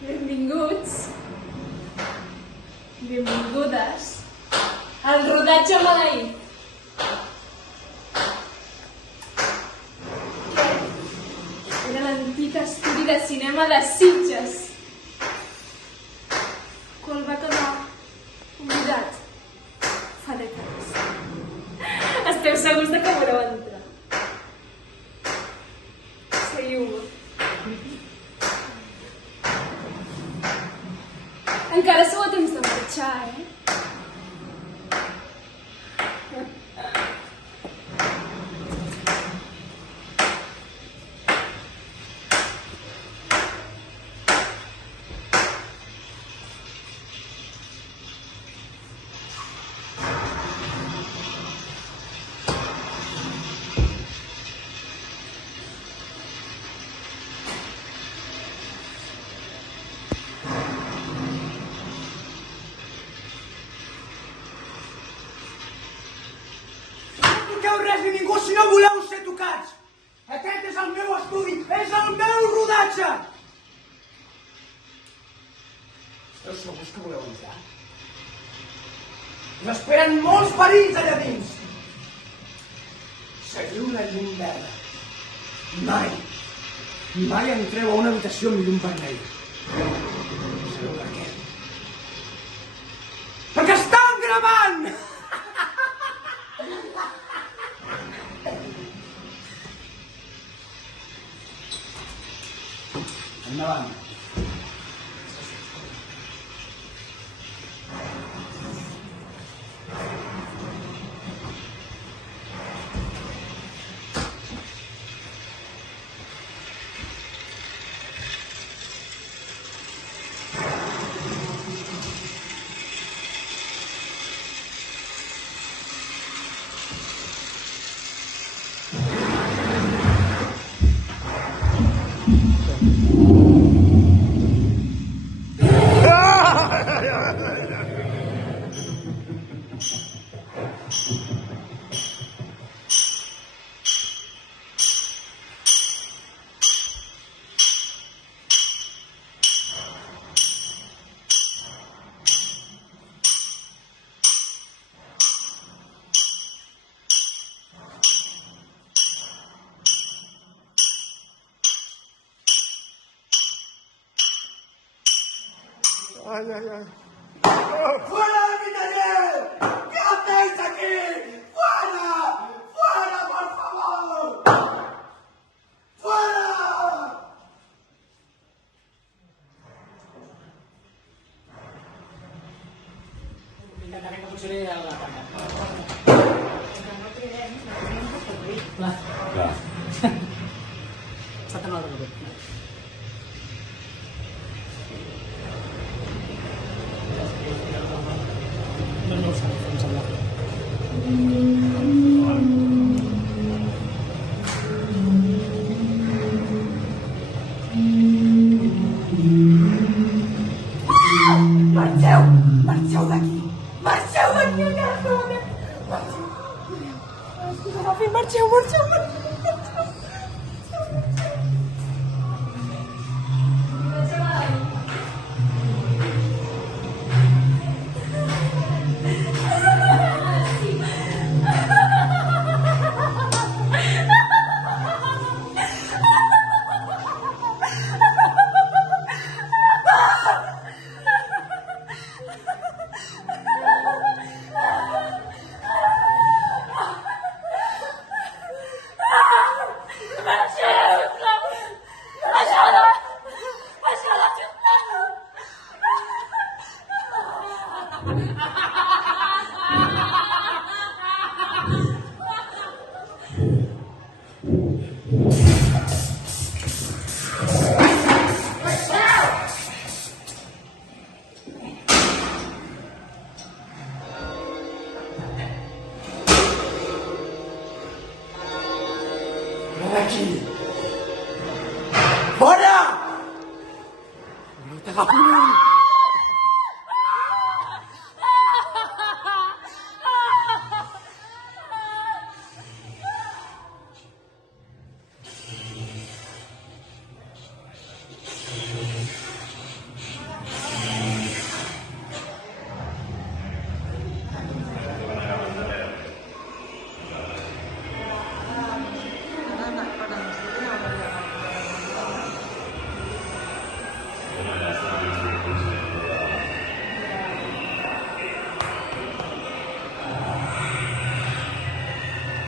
Benvinguts, benvingudes al rodatge maleït. Era l'antic estudi de cinema de Sitges, qual va quedar oblidat fa dècades. Esteu segurs de que voleu entrar? Seguiu-me. Encara sou a temps de marxar, No toqueu res ni ningú si no voleu ser tocats. Aquest és el meu estudi, és el meu rodatge. Esteu segurs que voleu entrar? Us esperen molts perills allà dins. Seguiu la llum verda. Mai entreu a una habitació amb llum vermella. Sabeu per què? Perquè estan gravant! Endavant. ¡Fuera de mi taller! ¿Qué hacéis aquí? ¡Fuera! ¡Fuera, por favor! ¡Fuera! Intentarem que funcioni la càmera. Clar. Salta en el rebot. No ho sé, em sembla. Marxeu! Marxeu d'aquí! Marxeu d'aquí, Agatha! Marxeu! Marxeu, marxeu! Aquí! Fora! No t'agafi!